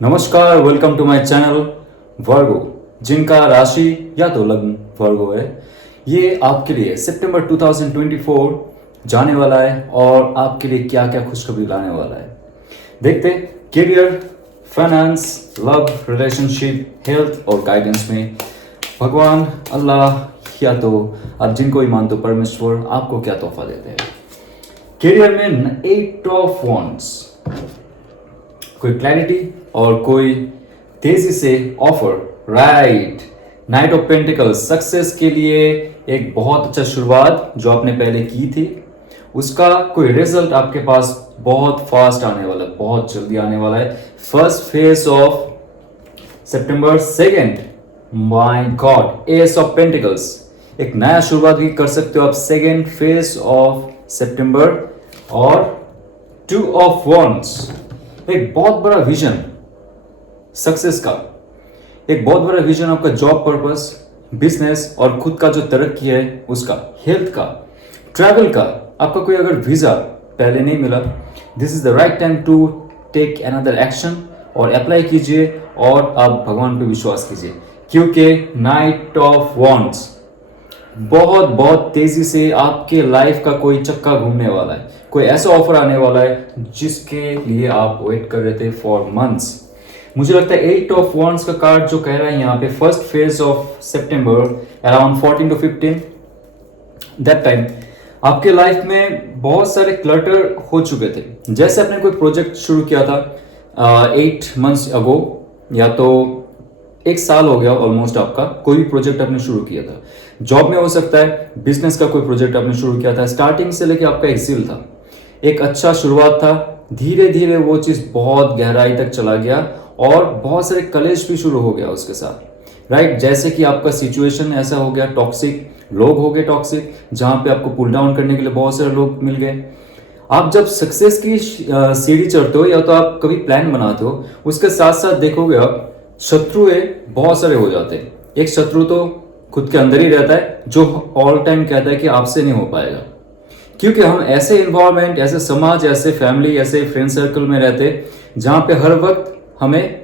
नमस्कार, welcome to my channel वर्गो। जिनका राशि या तो लग्न वर्गो है, ये आपके लिए सितंबर 2024 जाने वाला है और आपके लिए क्या क्या खुशखबरी लाने वाला है देखते। Career, finance, love, relationship, health और गाइडेंस में भगवान, अल्लाह या तो आप जिनको भी मानते हो परमेश्वर आपको क्या तोहफा देते हैं। करियर में 8 ऑफ वॉन्ड्स, कोई क्लैरिटी और कोई तेजी से offer, right. Night of pentacles, success के लिए एक बहुत अच्छा शुरुआत जो आपने पहले की थी उसका कोई रिजल्ट आपके पास बहुत फास्ट आने वाला है, बहुत जल्दी आने वाला है। First phase of September, second, my God, S of pentacles, एक नया शुरुआत भी कर सकते हो आप सेकेंड फेज ऑफ सितंबर। और 2 ऑफ वॉन्ड्स, एक बहुत बड़ा विजन सक्सेस का, एक बहुत बड़ा विजन आपका जॉब पर्पस, बिजनेस और खुद का जो तरक्की है उसका, हेल्थ का, ट्रैवल का। आपका कोई अगर वीजा पहले नहीं मिला, this is the right time to take another action और अप्लाई कीजिए और आप भगवान पे विश्वास कीजिए, क्योंकि नाइट ऑफ वॉन्ड्स बहुत बहुत तेजी से आपके लाइफ का कोई चक्का घूमने वाला है, कोई ऐसा ऑफर आने वाला है जिसके लिए आप वेट कर रहे थे फॉर मंथ्स। मुझे लगता है 8 ऑफ वॉन्ड्स का कार्ड जो कह रहा है यहाँ पे first phase of September around 14 to 15 that time आपके लाइफ में बहुत सारे क्लटर हो चुके थे। जैसे आपने कोई प्रोजेक्ट शुरू किया था 8 months अगो, या तो 1 साल हो गया ऑलमोस्ट, आपका कोई भी प्रोजेक्ट आपने शुरू किया था। जॉब में हो सकता है, बिजनेस का कोई प्रोजेक्ट आपने शुरू किया था, स्टार्टिंग से लेके आपका एक सील था, एक अच्छा शुरुआत था, धीरे धीरे वो चीज बहुत गहराई तक चला गया और बहुत सारे कलेश भी शुरू हो गया उसके साथ, राइट। जैसे कि आपका सिचुएशन ऐसा हो गया, टॉक्सिक लोग हो गए, टॉक्सिक जहां पे आपको पुल डाउन करने के लिए बहुत सारे लोग मिल गए। आप जब सक्सेस की सीढ़ी चढ़ते हो या तो आप कभी प्लान बनाते हो, उसके साथ साथ देखोगे आप शत्रुएं बहुत सारे हो जाते हैं। एक शत्रु तो खुद के अंदर ही रहता है जो ऑल टाइम कहता है कि आपसे नहीं हो पाएगा, क्योंकि हम ऐसे इन्वायरमेंट, ऐसे समाज, ऐसे फैमिली, ऐसे फ्रेंड सर्कल में रहते जहां पे हर वक्त हमें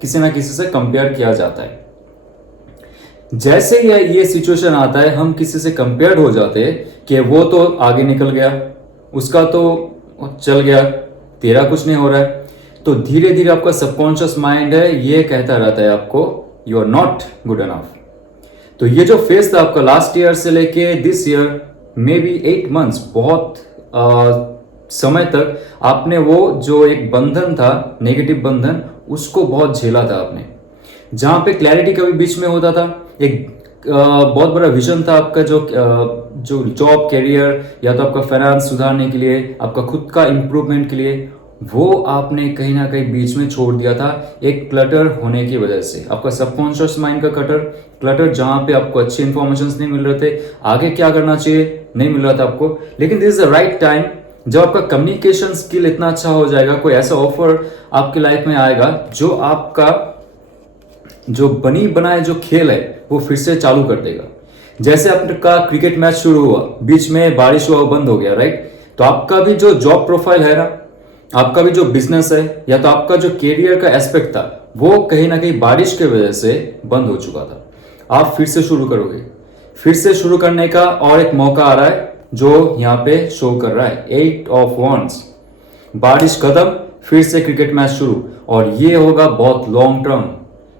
किसी ना किसी से कंपेयर किया जाता है। जैसे ही ये सिचुएशन आता है, हम किसी से कंपेयर हो जाते हैं कि वो तो आगे निकल गया, उसका तो चल गया, तेरा कुछ नहीं हो रहा है। तो धीरे धीरे आपका सबकॉन्शियस माइंड है ये कहता रहता है आपको you are not good enough. तो ये जो फेज था आपका लास्ट ईयर से लेके this year, may be 8 months, बहुत समय तक आपने वो जो एक बंधन था, नेगेटिव बंधन, उसको बहुत झेला था आपने। जहां पे क्लैरिटी कभी बीच में होता था, एक बहुत बड़ा विजन था आपका जो जॉब, कैरियर या तो आपका फाइनेंस सुधारने के लिए, आपका खुद का इंप्रूवमेंट के लिए, वो आपने कहीं ना कहीं बीच में छोड़ दिया था एक क्लटर होने की वजह से। आपका सबकॉन्शियस माइंड का क्लटर जहां पे आपको अच्छे इंफॉर्मेशन नहीं मिल रहे थे, आगे क्या करना चाहिए नहीं मिल रहा था आपको। लेकिन this is the right time जब आपका कम्युनिकेशन स्किल इतना अच्छा हो जाएगा, कोई ऐसा ऑफर आपकी लाइफ में आएगा जो आपका जो बनी बनाए जो खेल है वो फिर से चालू कर देगा। जैसे आपका क्रिकेट मैच शुरू हुआ, बीच में बारिश हुआ, बंद हो गया, राइट। तो आपका भी जो जॉब प्रोफाइल है ना, आपका भी जो बिजनेस है या तो आपका जो कैरियर का एस्पेक्ट था, वो कहीं ना कहीं बारिश के वजह से बंद हो चुका था। आप फिर से शुरू करोगे, फिर से शुरू करने का और एक मौका आ रहा है जो यहाँ पे शो कर रहा है 8 ऑफ वॉन्ड्स। बारिश खत्म, फिर से क्रिकेट मैच शुरू, और ये होगा बहुत लॉन्ग टर्म।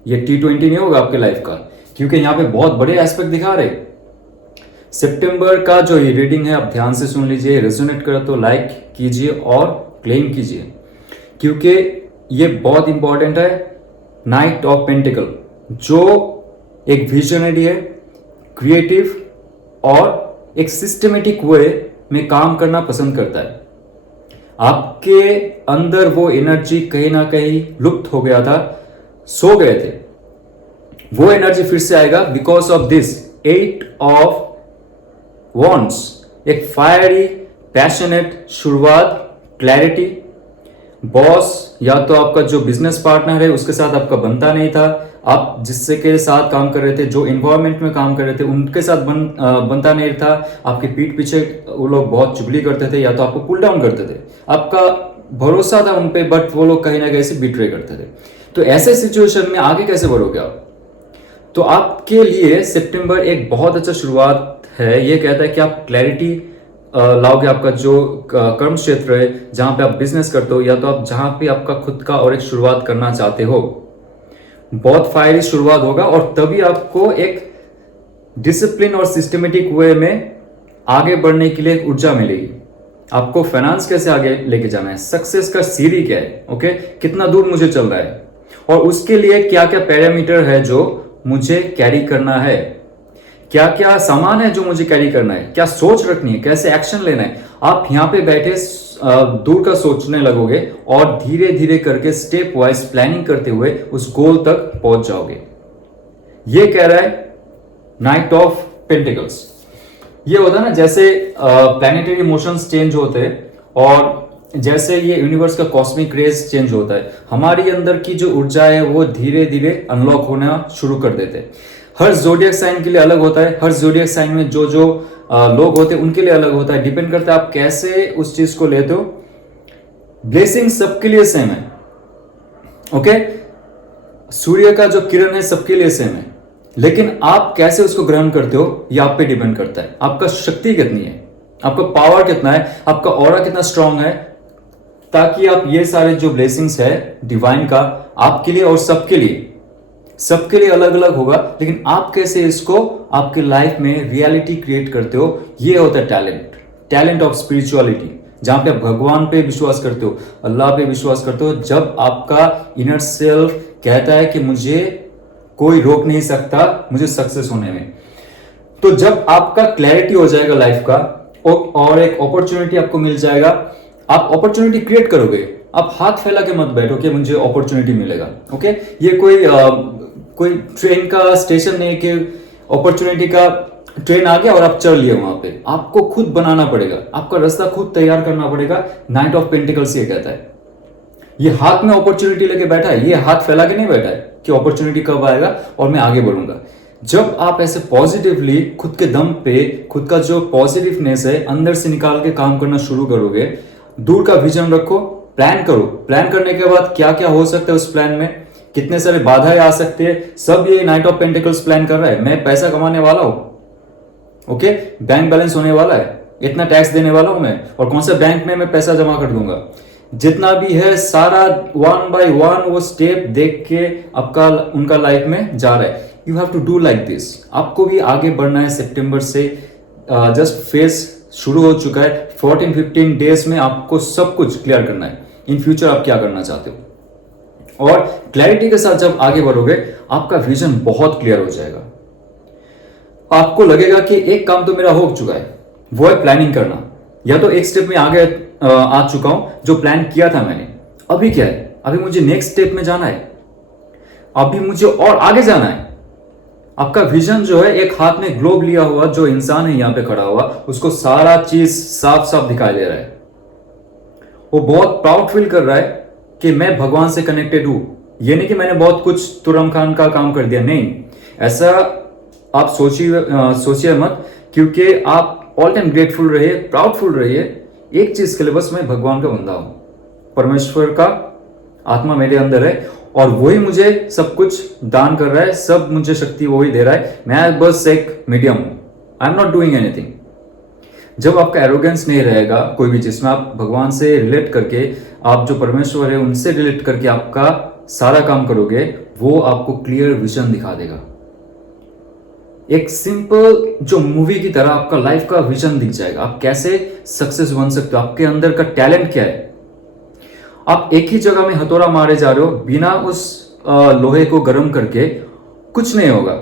ये T20 नहीं होगा आपके लाइफ का, क्योंकि यहाँ पे बहुत बड़े एस्पेक्ट दिखा रहे। सितंबर का जो ये रीडिंग है आप ध्यान से सुन लीजिए, रेजोनेट करे तो लाइक कीजिए और क्लेम कीजिए, क्योंकि ये बहुत इंपॉर्टेंट है। नाइट ऑफ पेंटिकल जो एक विजनरी है, क्रिएटिव और एक सिस्टमेटिक वे में काम करना पसंद करता है। आपके अंदर वो एनर्जी कहीं ना कहीं लुप्त हो गया था, सो गए थे, वो एनर्जी फिर से आएगा because of this 8 of wands. एक फायरी, पैशनेट शुरुआत, क्लैरिटी। बॉस या तो आपका जो बिजनेस पार्टनर है उसके साथ आपका बनता नहीं था, आप जिससे के साथ काम कर रहे थे, जो इन्वायरमेंट में काम कर रहे थे, उनके साथ बनता नहीं था। आपके पीठ पीछे वो लोग बहुत चुगली करते थे या तो आपको पुल डाउन करते थे। आपका भरोसा था उन पे, बट वो लोग कहीं ना कहीं से बिट्रे करते थे। तो ऐसे सिचुएशन में आगे कैसे बढ़ोगे आप? तो आपके लिए सितंबर एक बहुत अच्छा शुरुआत है। ये कहता है कि आप क्लैरिटी लाओगे। आपका जो कर्म क्षेत्र है, जहां पे आप बिजनेस करते हो, या तो आप जहां पे आपका खुद का और एक शुरुआत करना चाहते हो, बहुत फायरी शुरुआत होगा, और तभी आपको एक डिसिप्लिन और सिस्टमेटिक वे में आगे बढ़ने के लिए ऊर्जा मिलेगी। आपको फाइनेंस कैसे आगे लेके जाना है, सक्सेस का सीढ़ी क्या है, ओके, कितना दूर मुझे चल रहा है, और उसके लिए क्या क्या पैरामीटर है जो मुझे कैरी करना है, क्या क्या सामान है जो मुझे कैरी करना है, क्या सोच रखनी है, कैसे एक्शन लेना है। आप यहां पे बैठे दूर का सोचने लगोगे और धीरे धीरे करके स्टेप वाइज प्लानिंग करते हुए उस गोल तक पहुंच जाओगे। ये कह रहा है नाइट ऑफ पेंटिकल्स। ये होता है ना, जैसे प्लैनेटरी मोशंस चेंज होते हैं, और जैसे ये यूनिवर्स का कॉस्मिक रेज चेंज होता है, हमारी अंदर की जो ऊर्जा है वो धीरे धीरे अनलॉक होना शुरू कर देते हैं। हर जोडियक साइन के लिए अलग होता है, हर जोडियक साइन में जो जो लोग होते हैं उनके लिए अलग होता है। डिपेंड करता है आप कैसे उस चीज को लेते हो। ब्लेसिंग सबके लिए सेम है, ओके। सूर्य का जो किरण है सबके लिए सेम है, लेकिन आप कैसे उसको ग्रहण करते हो ये आप पे डिपेंड करता है। आपका शक्ति कितनी है, आपका पावर कितना है, आपका ऑरा कितना स्ट्रांग है, ताकि आप ये सारे जो ब्लेसिंग्स है डिवाइन का आपके लिए और सबके लिए अलग अलग होगा, लेकिन आप कैसे इसको आपके लाइफ में रियलिटी क्रिएट करते हो, ये होता है टैलेंट ऑफ स्पिरिचुअलिटी। जहां पे आप भगवान पे विश्वास करते हो, अल्लाह पे विश्वास करते हो, जब आपका इनर सेल्फ कहता है कि मुझे कोई रोक नहीं सकता मुझे सक्सेस होने में। तो जब आपका क्लैरिटी हो जाएगा लाइफ का, और एक अपॉर्चुनिटी आपको मिल जाएगा, आप अपॉर्चुनिटी क्रिएट करोगे। आप हाथ फैला के मत बैठो कि मुझे अपॉर्चुनिटी मिलेगा, ओके। ये कोई ट्रेन का स्टेशन नहीं कि अपॉर्चुनिटी का ट्रेन आ गया और आप चढ़ लिए वहां पे। आपको खुद बनाना पड़ेगा, आपका रास्ता खुद तैयार करना पड़ेगा। नाइट ऑफ पेंटिकल्स ये कहता है। ये हाथ में अपॉर्चुनिटी लेके बैठा है, ये हाथ फैला के नहीं बैठा है कि अपॉर्चुनिटी कब आएगा और मैं आगे बढ़ूंगा। जब आप ऐसे पॉजिटिवली खुद के दम पे खुद का जो पॉजिटिवनेस है अंदर से निकाल के काम करना शुरू करोगे, दूर का विजन रखो, प्लान करो। प्लान करने के बाद क्या क्या हो सकता है उस प्लान में, कितने सारे बाधाएं आ सकते हैं, सब ये नाइट ऑफ पेंटिकल्स प्लान कर रहा है। मैं पैसा कमाने वाला हूं, ओके, बैंक बैलेंस होने वाला है, इतना टैक्स देने वाला हूं मैं, और कौन सा बैंक में मैं पैसा जमा कर दूंगा। जितना भी है सारा वन बाय वन वो स्टेप देख के आपका उनका लाइफ में जा रहा है। You have to do like this. आपको भी आगे बढ़ना है। सितंबर से जस्ट फेज शुरू हो चुका है। 14-15 डेज में आपको सब कुछ क्लियर करना है, इन फ्यूचर आप क्या करना चाहते हो। और क्लैरिटी के साथ जब आगे बढ़ोगे आपका विजन बहुत क्लियर हो जाएगा। आपको लगेगा कि एक काम तो मेरा हो चुका है, वो है प्लानिंग करना। या तो एक स्टेप में आगे आ चुका हूं, जो प्लान किया था मैंने। अभी क्या है, अभी मुझे नेक्स्ट स्टेप में जाना है, अभी मुझे और आगे जाना है। आपका विजन जो है, एक हाथ में ग्लोब लिया हुआ जो इंसान है यहां पे खड़ा हुआ, उसको सारा चीज साफ साफ दिखाई दे रहा है। वो बहुत प्राउड फील कर रहा है कि मैं भगवान से कनेक्टेड हूं। ये नहीं कि मैंने बहुत कुछ तुरम खान का काम कर दिया, नहीं, ऐसा आप सोचिए मत, क्योंकि आप ऑल टाइम ग्रेटफुल रहिए, प्राउडफुल रहिए एक चीज के लिए, बस मैं भगवान का बंदा हूं, परमेश्वर का आत्मा मेरे अंदर है और वही मुझे सब कुछ दान कर रहा है, सब मुझे शक्ति वही दे रहा है। मैं बस एक मीडियम हूं, I am not doing anything. जब आपका एरोगेंस नहीं रहेगा कोई भी चीज में, आप भगवान से रिलेट करके, आप जो परमेश्वर है उनसे रिलेट करके आपका सारा काम करोगे, वो आपको क्लियर विजन दिखा देगा। एक सिंपल जो मूवी की तरह आपका लाइफ का विजन दिख जाएगा। आप कैसे सक्सेस बन सकते हो, आपके अंदर का टैलेंट क्या है। आप एक ही जगह में हथौड़ा मारे जा रहे हो, बिना उस लोहे को गर्म करके कुछ नहीं होगा।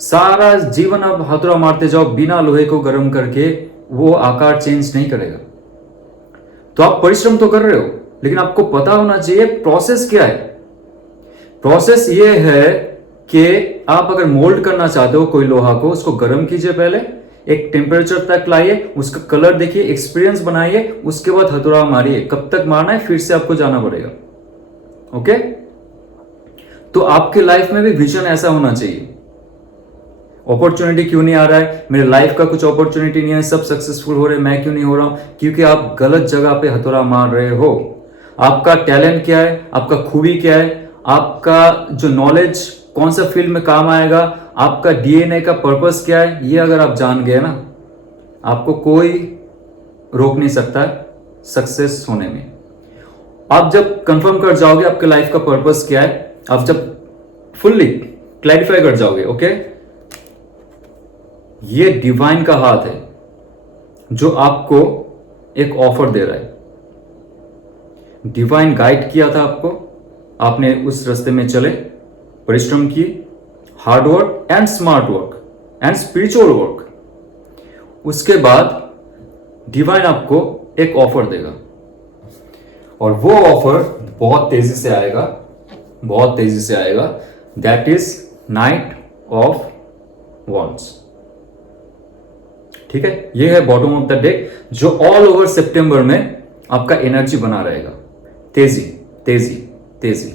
सारा जीवन आप हथौड़ा मारते जाओ बिना लोहे को गर्म करके, वो आकार चेंज नहीं करेगा। तो आप परिश्रम तो कर रहे हो, लेकिन आपको पता होना चाहिए प्रोसेस क्या है। प्रोसेस ये है कि आप अगर मोल्ड करना चाहते हो कोई लोहा को, उसको गर्म कीजिए, पहले एक टेम्परेचर तक लाइए, उसका कलर देखिए, एक्सपीरियंस बनाइए, उसके बाद हथौड़ा मारिए। कब तक मारना है फिर से आपको जाना पड़ेगा, ओके। तो आपके लाइफ में भी विजन ऐसा होना चाहिए। अपॉर्चुनिटी क्यों नहीं आ रहा है, मेरे लाइफ का कुछ अपॉर्चुनिटी नहीं है, सब सक्सेसफुल हो रहे, मैं क्यों नहीं हो रहा हूं? क्योंकि आप गलत जगह पे हथौड़ा मार रहे हो। आपका टैलेंट क्या है, आपका खूबी क्या है, आपका जो नॉलेज कौन सा फील्ड में काम आएगा, आपका डीएनए का पर्पस क्या है, ये अगर आप जान गए ना, आपको कोई रोक नहीं सकता सक्सेस होने में। आप जब कंफर्म कर जाओगे आपके लाइफ का पर्पस क्या है, आप जब फुल्ली क्लैरिफाई कर जाओगे, ओके, ये डिवाइन का हाथ है जो आपको एक ऑफर दे रहा है। डिवाइन गाइड किया था आपको, आपने उस रास्ते में चले, परिश्रम की, hard work and smart work and spiritual work. उसके बाद डिवाइन आपको एक ऑफर देगा और वो ऑफर बहुत तेजी से आएगा, बहुत तेजी से आएगा। That is night of wands. ठीक है, ये है बॉटम ऑफ द डेक जो ऑल ओवर सितंबर में आपका एनर्जी बना रहेगा। तेजी तेजी तेजी,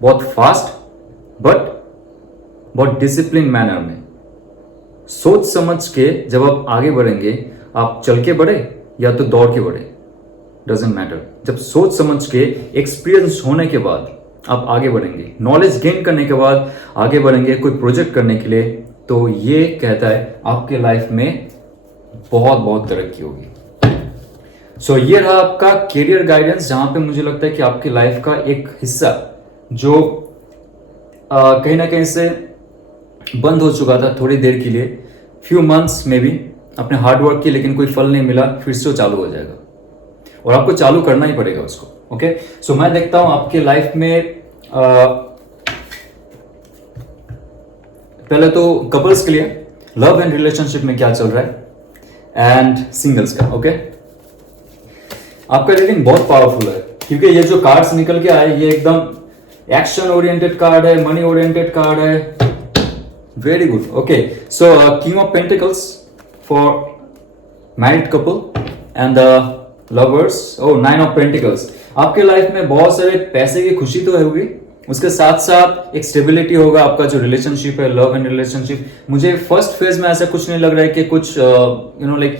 बहुत फास्ट बट बहुत डिसिप्लिन मैनर में, सोच समझ के जब आप आगे बढ़ेंगे, आप चल के बढ़े या तो दौड़ के बढ़े, डजेंट मैटर। जब सोच समझ के एक्सपीरियंस होने के बाद आप आगे बढ़ेंगे, नॉलेज गेन करने के बाद आगे बढ़ेंगे कोई प्रोजेक्ट करने के लिए, तो ये कहता है आपके लाइफ में बहुत बहुत तरक्की होगी। सो ये रहा आपका करियर गाइडेंस, जहां पे मुझे लगता है कि आपकी लाइफ का एक हिस्सा जो कहीं ना कहीं से बंद हो चुका था थोड़ी देर के लिए, फ्यू मंथ्स में भी अपने हार्डवर्क की, लेकिन कोई फल नहीं मिला, फिर से चालू हो जाएगा और आपको चालू करना ही पड़ेगा उसको। ओके, सो मैं देखता हूं आपके लाइफ में पहले तो कपल्स के लिए लव एंड रिलेशनशिप में क्या चल रहा है एंड सिंगल्स का। ओके, आपका रीडिंग बहुत पावरफुल है क्योंकि ये जो कार्ड्स निकल के आए ये एकदम एक्शन ओरिएंटेड कार्ड है, मनी ओरिएंटेड कार्ड है। Very good. Okay, so king of pentacles for married couple and the lovers. Oh, 9 of pentacles. आपके लाइफ में बहुत सारे पैसे की खुशी तो होगी, उसके साथ साथ एक स्टेबिलिटी होगा। आपका जो रिलेशनशिप है, लव एंड रिलेशनशिप, मुझे फर्स्ट फेज में ऐसा कुछ नहीं लग रहा है कि कुछ लाइक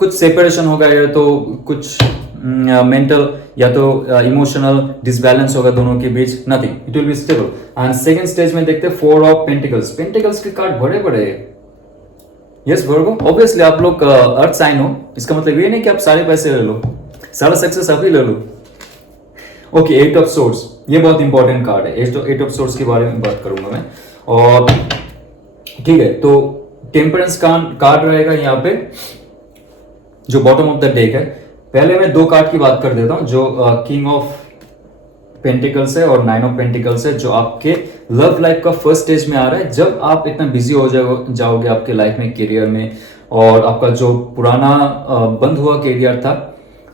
कुछ सेपरेशन होगा या तो कुछ मेंटल या तो इमोशनल डिसबैलेंस होगा दोनों के बीच, nothing, it will be stable. And second stage में देखते हैं 4 ऑफ पेंटिकल्स। पेंटिकल्स के कार्ड बड़े बड़े। यस वर्गो, ऑब्वियसली आप लोग अर्थ साइन हो, इसका मतलब ये नहीं कि आप सारे पैसे ले लो, सारा सक्सेस अभी ले लो। ओके, 8 ऑफ सोर्ड्स, ये बहुत इंपॉर्टेंट कार्ड है। 8 ऑफ सोर्ड्स के बारे में बात करूंगा मैं। और ठीक है, तो टेम्परेंस कार्ड रहेगा यहाँ पे जो बॉटम ऑफ द डेक है। पहले मैं 2 कार्ड की बात कर देता हूं, जो किंग ऑफ पेंटिकल्स है और 9 ऑफ पेंटिकल्स है, जो आपके लव लाइफ का फर्स्ट स्टेज में आ रहा है। जब आप इतना बिजी हो जाओगे आपके लाइफ में, करियर में, और आपका जो पुराना बंद हुआ करियर था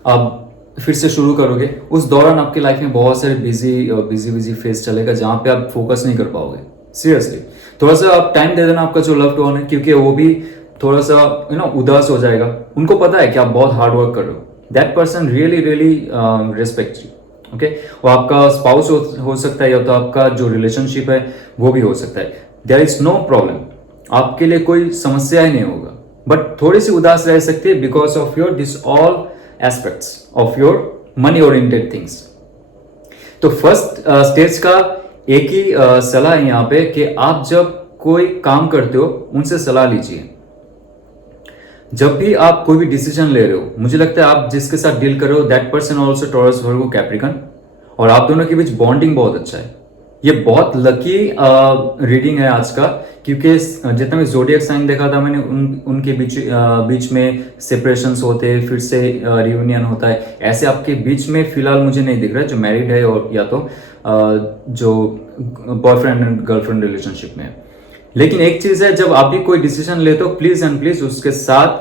आप फिर से शुरू करोगे, उस दौरान आपके लाइफ में बहुत सारे बिजी फेज चलेगा जहां पे आप फोकस नहीं कर पाओगे। सीरियसली थोड़ा सा आप टाइम दे देना आपका जो लव्ड वन है, क्योंकि वो भी थोड़ा सा उदास हो जाएगा। उनको पता है कि आप बहुत हार्ड वर्क कर रहे हो। That person really respect you. Okay, वो आपका स्पाउस हो सकता है या तो आपका जो रिलेशनशिप है वो भी हो सकता है। देयर इज नो प्रॉब्लम, आपके लिए कोई समस्या ही नहीं होगा, बट थोड़ी सी उदास रह सकती है because of your this all aspects of your money oriented things. तो फर्स्ट स्टेज का एक ही सलाह है यहाँ पे कि आप जब कोई काम करते हो उनसे सलाह लीजिए। जब भी आप कोई भी डिसीजन ले रहे हो, मुझे लगता है आप जिसके साथ डील कर रहे हो that person also taurus, Virgo, Capricorn, और आप दोनों के बीच बॉन्डिंग बहुत अच्छा है। ये बहुत लकी रीडिंग है आज का, क्योंकि जितना भी जोडियक साइन देखा था मैंने उनके बीच में सेपरेशंस होते हैं, फिर से रियूनियन होता है। ऐसे आपके बीच में फिलहाल मुझे नहीं दिख रहा है जो मैरिड है और या तो जो बॉयफ्रेंड एंड गर्लफ्रेंड रिलेशनशिप में है। लेकिन एक चीज है, जब आप भी कोई डिसीजन लेते हो प्लीज एंड प्लीज उसके साथ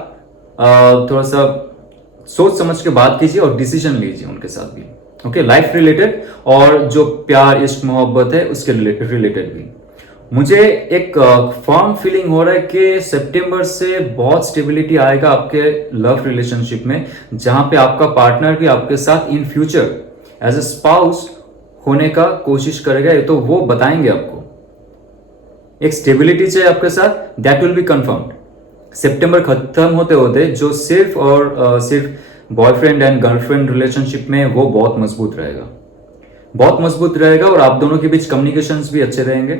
थोड़ा सा सोच समझ के बात कीजिए और डिसीजन लीजिए उनके साथ भी। ओके, लाइफ रिलेटेड और जो प्यार, इश्क, मोहब्बत है उसके रिलेटेड भी। मुझे एक फर्म फीलिंग हो रहा है कि सितंबर से बहुत स्टेबिलिटी आएगा आपके लव रिलेशनशिप में, जहां पे आपका पार्टनर भी आपके साथ in future as a spouse होने का कोशिश करेगा। ये तो वो बताएंगे आपको, एक स्टेबिलिटी चाहिए आपके साथ, दैट विल बी कंफर्म्ड। सितंबर खत्म होते होते जो सिर्फ और सिर्फ बॉयफ्रेंड एंड गर्लफ्रेंड रिलेशनशिप में, वो बहुत मजबूत रहेगा, बहुत मजबूत रहेगा। और आप दोनों के बीच कम्युनिकेशंस भी अच्छे रहेंगे।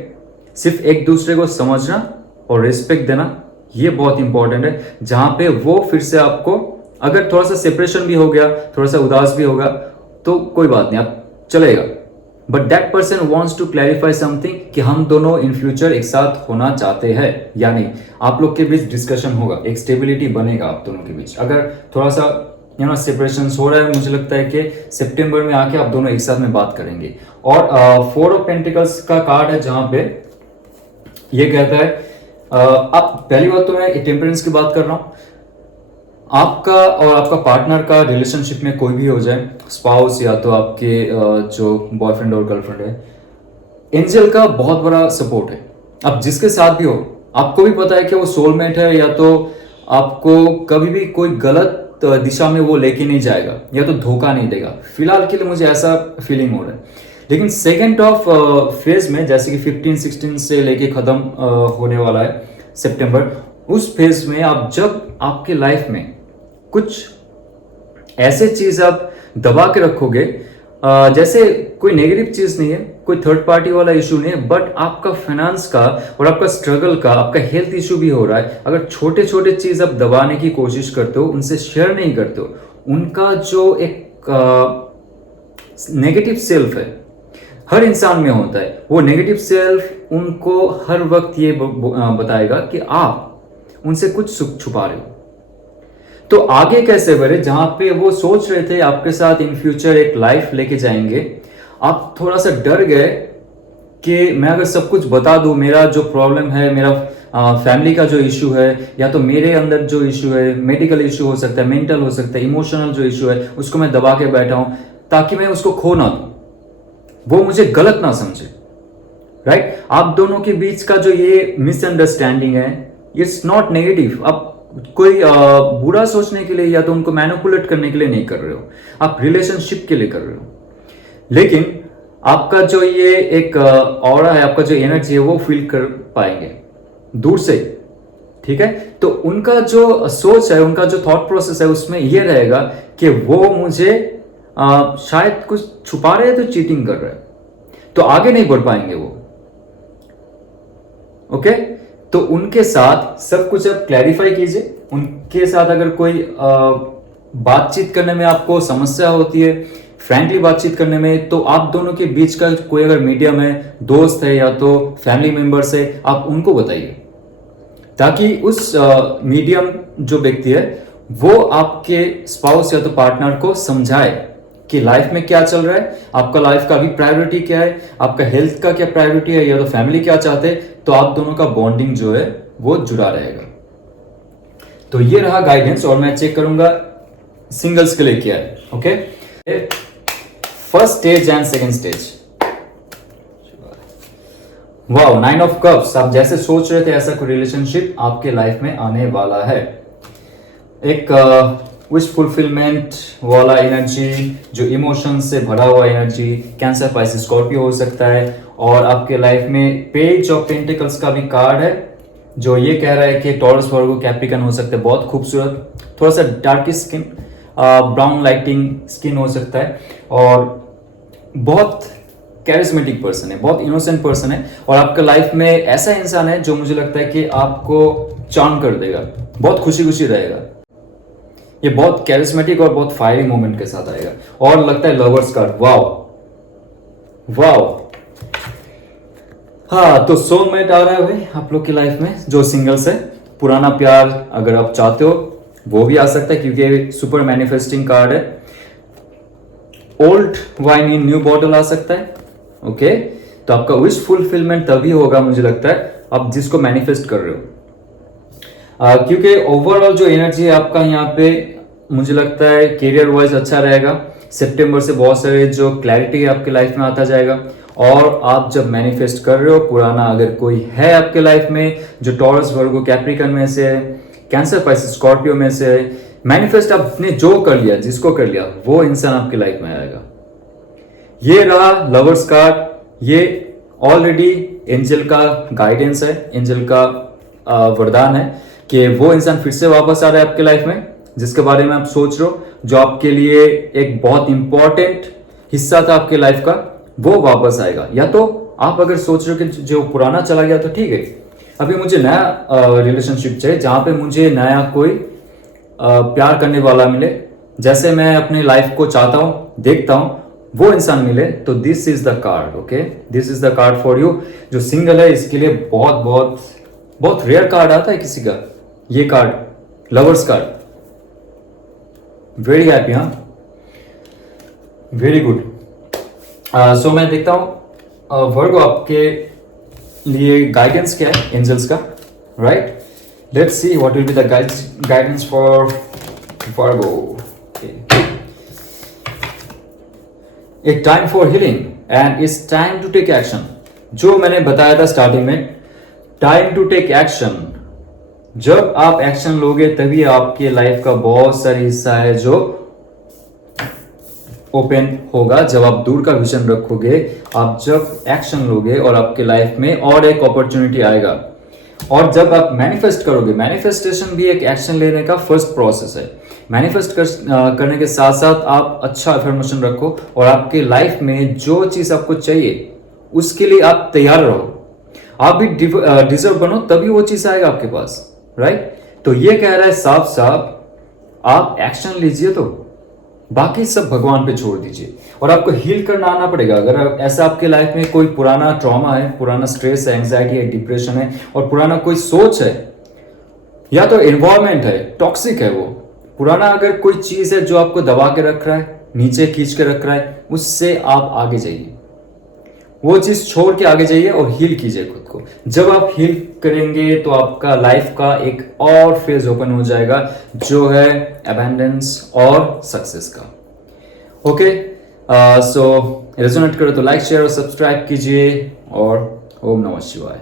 सिर्फ एक दूसरे को समझना और रिस्पेक्ट देना, ये बहुत इंपॉर्टेंट है। जहां पे वो फिर से आपको, अगर थोड़ा सा सेपरेशन भी हो गया, थोड़ा सा उदास भी होगा, तो कोई बात नहीं, आप चलेगा। But that person wants to clarify something कि हम दोनों इन फ्यूचर एक साथ होना चाहते हैं या नहीं। आप लोग के बीच डिस्कशन होगा, एक स्टेबिलिटी बनेगा आप दोनों के बीच। अगर थोड़ा सा सेपरेशन हो रहा है, मुझे लगता है कि सितंबर में आके आप दोनों एक साथ में बात करेंगे। और 4 ऑफ पेंटिकल्स का कार्ड है, जहां पे ये कहता है, अब पहली बात तो मैं टेम्परेंस की बात कर रहा हूं। आपका और आपका पार्टनर का रिलेशनशिप में कोई भी हो जाए, स्पाउस या तो आपके जो बॉयफ्रेंड और गर्लफ्रेंड है, एंजल का बहुत बड़ा सपोर्ट है। अब जिसके साथ भी हो, आपको भी पता है कि वो सोलमेट है, या तो आपको कभी भी कोई गलत दिशा में वो लेके नहीं जाएगा, या तो धोखा नहीं देगा। फिलहाल के लिए मुझे ऐसा फीलिंग हो रहा है। लेकिन सेकेंड ऑफ फेज में, जैसे कि 15-16 से लेके खत्म होने वाला है सितंबर, उस फेज में आप जब आपके लाइफ में कुछ ऐसे चीज आप दबा के रखोगे, जैसे कोई नेगेटिव चीज नहीं है, कोई थर्ड पार्टी वाला इशू नहीं है, बट आपका फाइनेंस का और आपका स्ट्रगल का, आपका हेल्थ इशू भी हो रहा है। अगर छोटे छोटे चीज आप दबाने की कोशिश करते हो, उनसे शेयर नहीं करते हो, उनका जो एक नेगेटिव सेल्फ है, हर इंसान में होता है, वो नेगेटिव सेल्फ उनको हर वक्त ये बताएगा कि आप उनसे कुछ छुपा रहे हो। तो आगे कैसे बढ़े, जहां पे वो सोच रहे थे आपके साथ इन फ्यूचर एक लाइफ लेके जाएंगे, आप थोड़ा सा डर गए कि मैं अगर सब कुछ बता दूं, मेरा जो प्रॉब्लम है, मेरा फैमिली का जो इशू है, या तो मेरे अंदर जो इशू है, मेडिकल इशू हो सकता है, मेंटल हो सकता है, इमोशनल जो इशू है, उसको मैं दबा के बैठा हूं ताकि मैं उसको खो ना दूं, वो मुझे गलत ना समझे। राइट? आप दोनों के बीच का जो ये मिसअंडरस्टैंडिंग है, इट्स नॉट नेगेटिव। आप कोई बुरा सोचने के लिए या तो उनको मैनिपुलेट करने के लिए नहीं कर रहे हो, आप रिलेशनशिप के लिए कर रहे हो। लेकिन आपका जो ये एक ऑरा है, आपका जो एनर्जी है, वो फील कर पाएंगे दूर से। ठीक है? तो उनका जो सोच है, उनका जो थॉट प्रोसेस है, उसमें ये रहेगा कि वो मुझे शायद कुछ छुपा रहे हैं, तो चीटिंग कर रहे हैं, तो आगे नहीं बढ़ पाएंगे वो। ओके? तो उनके साथ सब कुछ अब क्लैरिफाई कीजिए। उनके साथ अगर कोई बातचीत करने में आपको समस्या होती है, फ्रैंकली बातचीत करने में, तो आप दोनों के बीच का कोई अगर मीडियम है, दोस्त है या तो फैमिली मेंबर्स है, आप उनको बताइए, ताकि उस मीडियम जो व्यक्ति है वो आपके स्पाउस या तो पार्टनर को समझाए कि लाइफ में क्या चल रहा है, आपका लाइफ का अभी प्रायोरिटी क्या है, आपका हेल्थ का क्या प्रायोरिटी है, या तो फैमिली क्या चाहते हैं, तो आप दोनों का बॉन्डिंग जो है वो जुड़ा रहेगा। तो ये रहा गाइडेंस, और मैं चेक करूंगा सिंगल्स के लिए क्या है। Okay? First stage and second stage. Wow, 9 of cups. आप जैसे सोच रहे थे ऐसा कोई रिलेशनशिप आपके लाइफ में आने वाला है। एक विश फुलफिलमेंट वाला एनर्जी, जो इमोशन से भरा हुआ एनर्जी, कैंसर, पाइसेस, स्कॉर्पियो हो सकता है। और आपके लाइफ में पेज ऑफ पेंटिकल्स का भी कार्ड है, जो ये कह रहा है कि टॉरस, वर्गो, कैप्रिकन हो सकते हैं। बहुत खूबसूरत, थोड़ा सा dark skin, brown lighting skin हो सकता है, और बहुत कैरिस्मेटिक पर्सन है, बहुत इनोसेंट पर्सन है। और आपका लाइफ में ऐसा इंसान है जो मुझे लगता है कि आपको चार्म कर देगा, बहुत खुशी खुशी रहेगा। ये बहुत कैरिस्मेटिक और बहुत फायरिंग मोमेंट के साथ आएगा। और लगता है लवर्स कार्ड। Wow wow. हाँ, तो सोलमेट आ रहा है भाई आप लोग की लाइफ में, जो सिंगल्स है। पुराना प्यार अगर आप चाहते हो वो भी आ सकता है, क्योंकि सुपर मैनिफेस्टिंग कार्ड है। Old wine in new bottle आ सकता है। ओके? तो आपका विश फुलफिलमेंट तभी होगा, मुझे लगता है, आप जिसको मैनिफेस्ट कर रहे हो। क्योंकि ओवरऑल जो एनर्जी है आपका यहाँ पे, मुझे लगता है कैरियर वाइज अच्छा रहेगा। सितंबर से बहुत सारे जो क्लैरिटी आपके लाइफ में आता जाएगा। और आप जब मैनिफेस्ट कर रहे हो, पुराना अगर कोई है आपके लाइफ में जो टॉरस, वर्गो, कैप्रिकन में से है, कैंसर, पाइसेस, स्कॉर्पियो में से है, मैनिफेस्ट आपने जो कर लिया, जिसको कर लिया, वो इंसान आपकी लाइफ में आएगा। ये रहा लवर्स कार्ड। ये ऑलरेडी एंजल का गाइडेंस है, एंजल का वरदान है कि वो इंसान फिर से वापस आ रहा है आपके लाइफ में, जिसके बारे में आप सोच रहे हो, जो आपके लिए एक बहुत इंपॉर्टेंट हिस्सा था आपके लाइफ का, वो वापस आएगा। या तो आप अगर सोच रहे हो कि जो पुराना चला गया तो ठीक है, अभी मुझे नया रिलेशनशिप चाहिए जहां पे मुझे नया कोई प्यार करने वाला मिले, जैसे मैं अपनी लाइफ को चाहता हूं, देखता हूं, वो इंसान मिले, तो this is the card. Okay, this is the card for you. जो सिंगल है इसके लिए बहुत बहुत बहुत रेयर कार्ड आता है किसी का, ये card, lovers card. Very happy, हाँ, वेरी गुड। सो मैं देखता हूं वर्गो आपके लिए गाइडेंस क्या है एंजल्स का, right? Let's see what will be the guidance for Virgo. एक time for healing and it's time to take action. जो मैंने बताया था स्टार्टिंग में, टाइम टू टेक एक्शन। जब आप एक्शन लोगे तभी आपके लाइफ का बहुत सारा हिस्सा है जो ओपन होगा। जब आप दूर का विजन रखोगे, आप जब एक्शन लोगे और आपके लाइफ में और एक अपॉर्चुनिटी आएगा। और जब आप मैनिफेस्ट करोगे, मैनिफेस्टेशन भी एक एक्शन लेने का फर्स्ट प्रोसेस है। मैनिफेस्ट करने के साथ साथ आप अच्छा अफर्मेशन रखो और आपके लाइफ में जो चीज आपको चाहिए उसके लिए आप तैयार रहो। आप भी डिजर्व बनो, तभी वो चीज आएगा आपके पास, राइट? तो ये कह रहा है साफ साफ, आप एक्शन लीजिए, तो बाकी सब भगवान पे छोड़ दीजिए। और आपको हील करना आना पड़ेगा। अगर ऐसा आपके लाइफ में कोई पुराना ट्रॉमा है, पुराना स्ट्रेस है, एंजाइटी है, डिप्रेशन है, और पुराना कोई सोच है, या तो एनवायरमेंट है, टॉक्सिक है, वो पुराना अगर कोई चीज है जो आपको दबा के रख रहा है, नीचे खींच के रख रहा है, उससे आप आगे जाइए। वो चीज छोड़ के आगे जाइए और हील कीजिए खुद को। जब आप हील करेंगे तो आपका लाइफ का एक और फेज ओपन हो जाएगा, जो है अबंडेंस और सक्सेस का। ओके, सो रेजोनेट करो तो लाइक, शेयर और सब्सक्राइब कीजिए। और ओम नमः शिवाय।